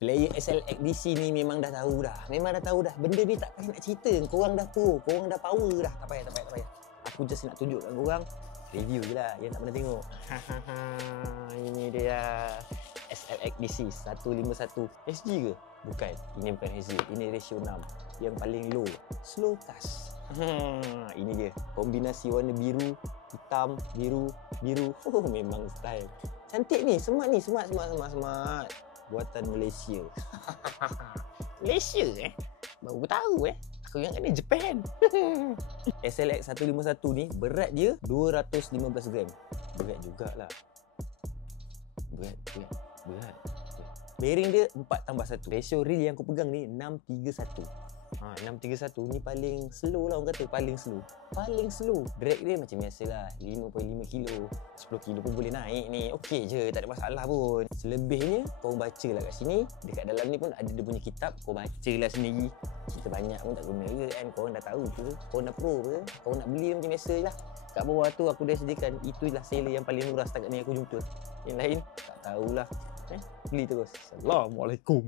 Player SLX DC ni memang dah tahu dah. Memang dah tahu dah. Benda ni tak payah nak cerita. Korang dah pro, korang dah power dah. Tak payah. Aku just nak tunjuk kat korang. Review je lah yang tak pernah tengok. Ini dia SLX DC 151 SG ke? Bukan. Ini bukan SG. Ini ratio 6. Yang paling low. Slow cast. Ini dia. Kombinasi warna biru, hitam, biru. Oh, memang style. Cantik ni. Smart ni. Smart. Buatan Malaysia. Malaysia Baru tahu Aku ingat ni Japan. SLX 151 ni berat dia 215 gram. Berat jugalah. Berat. Bearing dia 4+1. Ratio reel yang aku pegang ni 631. 631 ni paling slow lah orang kata. Paling slow. Drag dia macam biasalah 5.5 kilo 10 kilo pun boleh naik ni. Okey je, tak ada masalah pun. Selebihnya korang baca lah kat sini. Dekat dalam ni pun ada dia punya kitab. Korang baca lah sendiri. Kita banyak pun tak guna ke kan. Korang dah tahu ke, korang dah pro ke, korang nak beli macam biasa je lah. Kat bawah tu aku dah sediakan. Itulah seller yang paling murah setakat ni aku jumpa. Yang lain tak tahulah. Beli terus. Assalamualaikum.